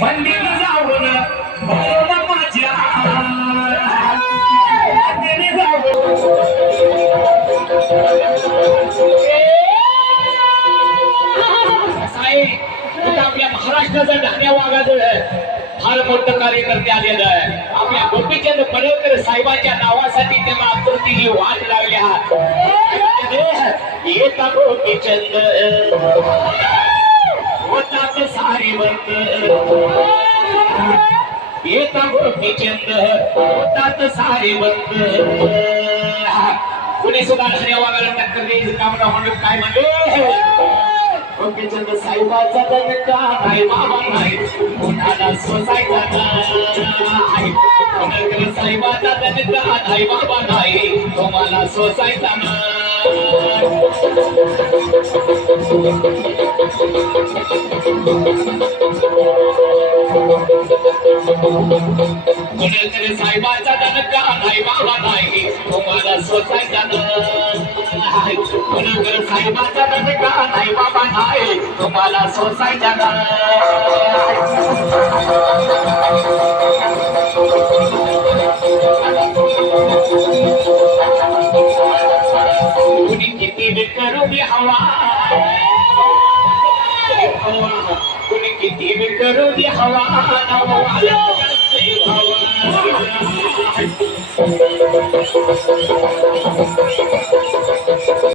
मंदिर जाऊन भरून माझ्या मंदिर जाऊन साहेब आपल्या महाराष्ट्राचा धान्या वागाचं फार मोठं कार्यकर्ते आलेलं आहे आपल्या गोपीचंद पडळकर साहेबांच्या नावासाठी त्याला आकृतीची वाट लागली आहात येता गोपीचंद होतात सारे वर्ग येता गोपीचंद होतात सारे वर्ग कुणी सुद्धा धान्या वागायला टक्कर द्यायचं काम म्हणून काय म्हणले? गोपीचंद साहेबाचा दणका नाही बाबा नाही. कोणाला सोसायचा नाही. कोणाकडे साहेबाचा दणका नाही बाबा नाही. तुम्हाला सोसायचा नाही. कोणाकडे साहेबाचा दणका नाही बाबा नाही. तुम्हाला सोसायचा नाही कोणाकडे साहेबाचा दणका नाही बाबा नाही. तुम्हाला सोसायचा कुणी किती करू दे हवा हवा कुणी किती बी करू दे हवा हवा